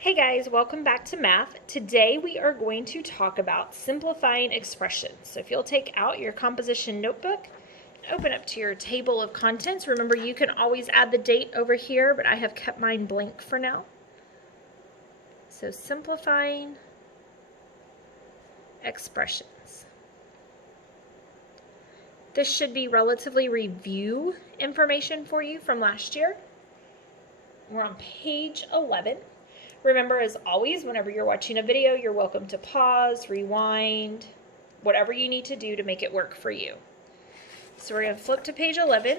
Hey guys, welcome back to math. Today we are going to talk about simplifying expressions. So if you'll take out your composition notebook and open up to your table of contents, remember you can always add the date over here, but I have kept mine blank for now. So simplifying expressions. This should be relatively review information for you from last year. We're on page 11. Remember, as always, whenever you're watching a video, you're welcome to pause, rewind, whatever you need to do to make it work for you. So we're going to flip to page 11.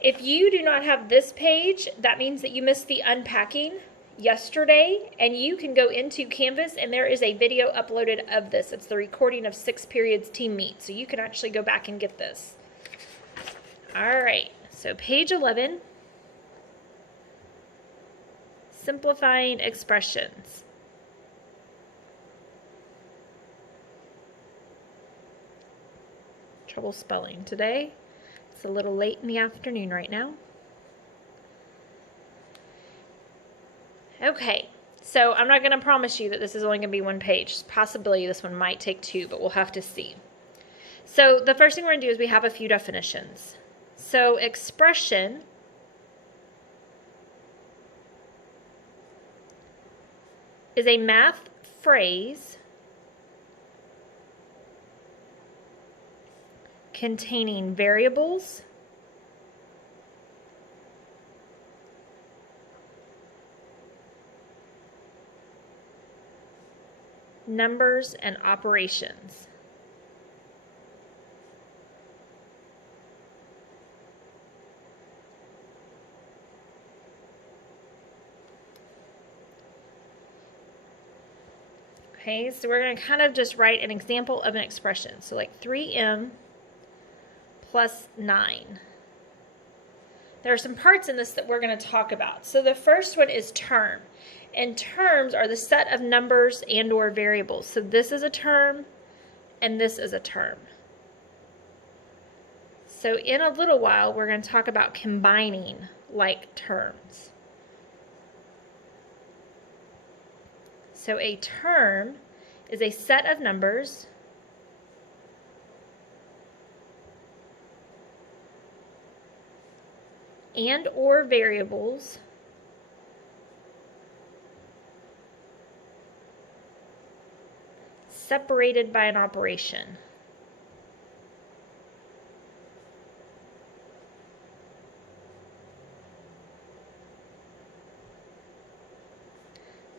If you do not have this page, that means that you missed the unpacking yesterday, and you can go into Canvas, and there is a video uploaded of this. It's the recording of 6 periods team meet, so you can actually go back and get this. All right, so page 11. Simplifying expressions. Trouble spelling today. It's a little late in the afternoon right now. Okay, so I'm not going to promise you that this is only going to be one page. Possibly this one might take 2, but we'll have to see. So the first thing we're going to do is we have a few definitions. So expression is a math phrase containing variables, numbers, and operations. Okay, so we're going to kind of just write an example of an expression. So like 3m plus 9. There are some parts in this that we're going to talk about. So the first one is term. And terms are the set of numbers and or variables. So this is a term and this is a term. So in a little while, we're going to talk about combining like terms. So a term is a set of numbers and or variables separated by an operation.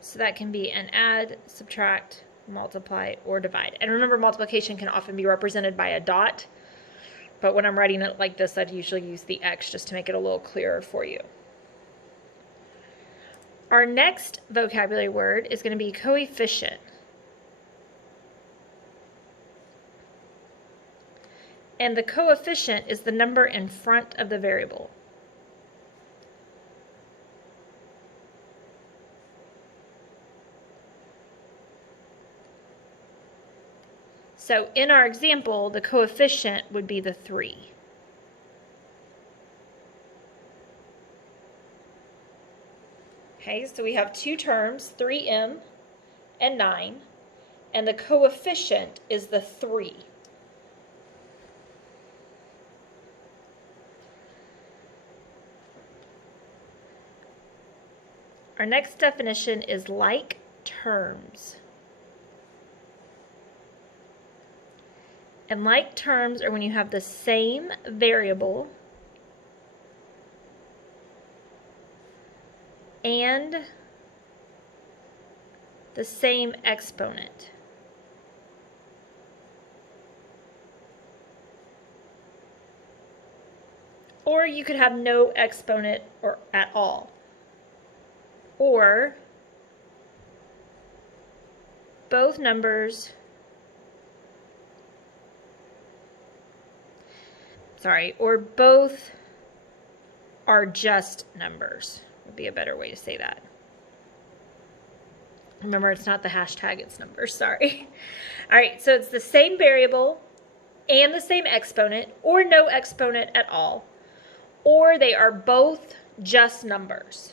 So that can be an add, subtract, multiply, or divide. And remember, multiplication can often be represented by a dot, but when I'm writing it like this, I'd usually use the X just to make it a little clearer for you. Our next vocabulary word is going to be coefficient. And the coefficient is the number in front of the variable. So in our example, the coefficient would be the 3. Okay, so we have two terms, 3m and 9, and the coefficient is the 3. Our next definition is like terms. And like terms are when you have the same variable and the same exponent. Or you could have no exponent or at all. Or both numbers or both are just numbers, would be a better way to say that. Remember, it's not the hashtag, it's numbers, sorry. All right, so it's the same variable and the same exponent, or no exponent at all, or they are both just numbers.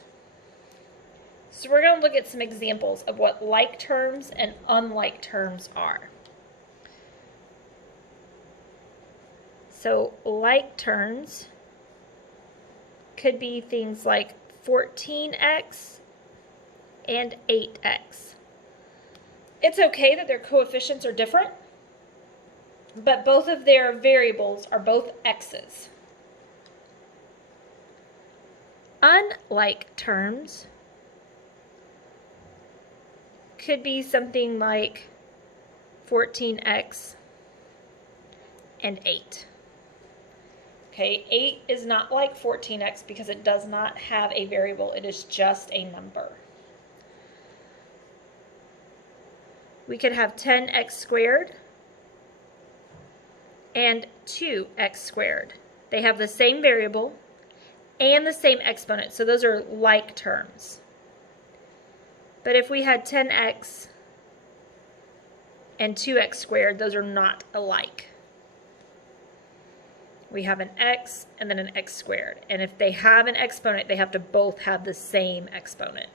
So we're going to look at some examples of what like terms and unlike terms are. So like terms could be things like 14x and 8x. It's okay that their coefficients are different, but both of their variables are both x's. Unlike terms could be something like 14x and 8. Okay, 8 is not like 14x because it does not have a variable. It is just a number. We could have 10x squared and 2x squared. They have the same variable and the same exponent, so those are like terms. But if we had 10x and 2x squared, those are not alike. We have an x and then an x squared. And if they have an exponent, they have to both have the same exponent.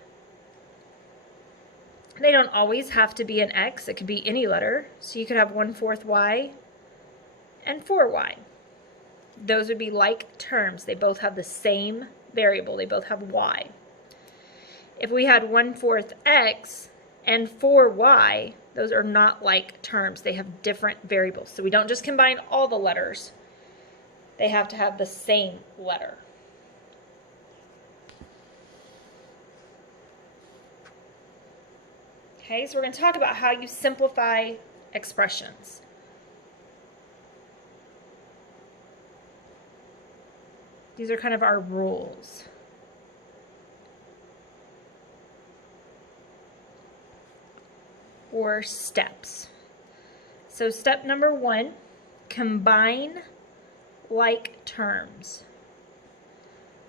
They don't always have to be an x. It could be any letter. So you could have 1/4 y and 4y. Those would be like terms. They both have the same variable. They both have y. If we had 1/4 x and 4y, those are not like terms. They have different variables. So we don't just combine all the letters. They have to have the same letter. Okay, so we're going to talk about how you simplify expressions. These are kind of our rules. Or steps. So step number 1, combine like terms.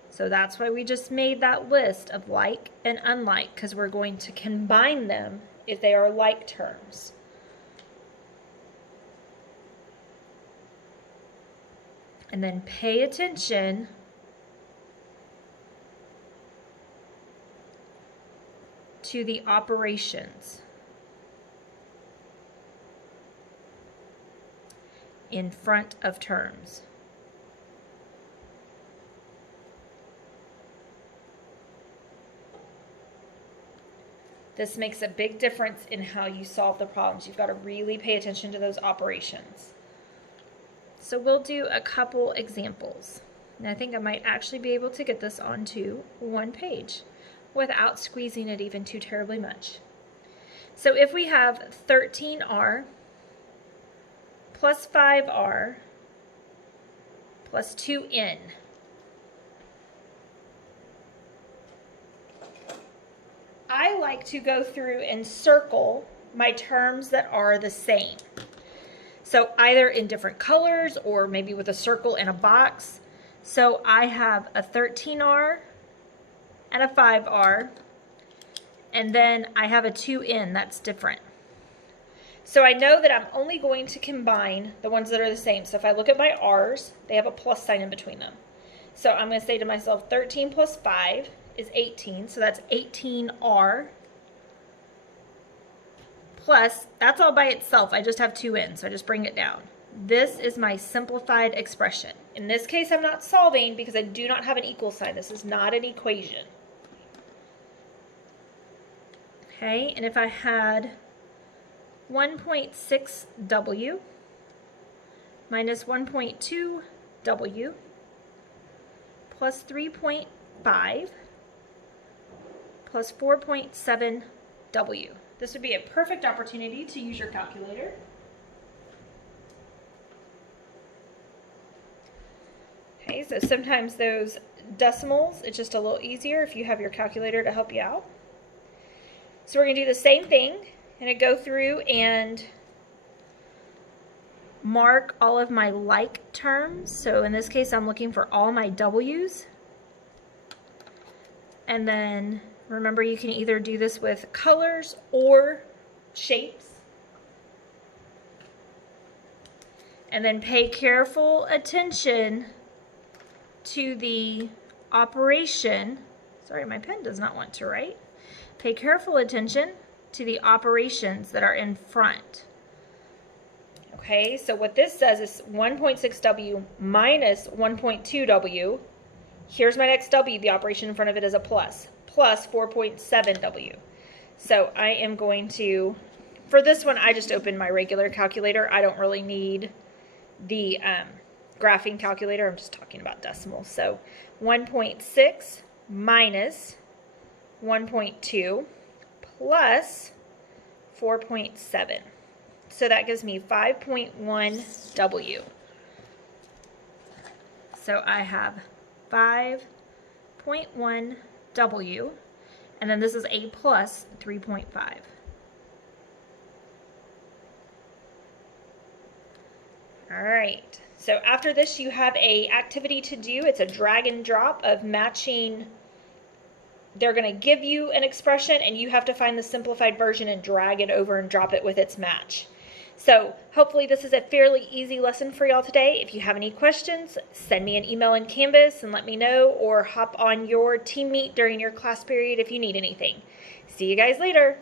So that's why we just made that list of like and unlike, because we're going to combine them if they are like terms. And then pay attention to the operations in front of terms. This makes a big difference in how you solve the problems. You've got to really pay attention to those operations. So we'll do a couple examples. And I think I might actually be able to get this onto one page without squeezing it even too terribly much. So if we have 13r plus 5r plus 2n, I like to go through and circle my terms that are the same. So either in different colors or maybe with a circle and a box. So I have a 13r and a 5r, and then I have a 2n that's different. So I know that I'm only going to combine the ones that are the same. So if I look at my r's, they have a plus sign in between them. So I'm going to say to myself 13 plus 5 is 18, so that's 18r plus, that's all by itself, I just have 2n, so I just bring it down. This is my simplified expression. In this case, I'm not solving because I do not have an equal sign. This is not an equation. Okay, and if I had 1.6w minus 1.2w plus 3.5 plus 4.7w. This would be a perfect opportunity to use your calculator. Okay, so sometimes those decimals, it's just a little easier if you have your calculator to help you out. So we're going to do the same thing. I'm going to go through and mark all of my like terms. So in this case, I'm looking for all my w's. And then remember, you can either do this with colors or shapes. And then pay careful attention to the operation. Sorry, my pen does not want to write. Pay careful attention to the operations that are in front. Okay, so what this says is 1.6W minus 1.2W. Here's my next W. The operation in front of it is a plus 4.7W. So I am going to, for this one, I just opened my regular calculator. I don't really need the graphing calculator. I'm just talking about decimals. So 1.6 minus 1.2 plus 4.7. So that gives me 5.1W. So I have 5.1W, and then this is a plus 3.5. All right, so after this you have a activity to do. It's a drag and drop of matching. They're going to give you an expression and you have to find the simplified version and drag it over and drop it with its match. So hopefully this is a fairly easy lesson for y'all today. If you have any questions, send me an email in Canvas and let me know, or hop on your team meet during your class period if you need anything. See you guys later.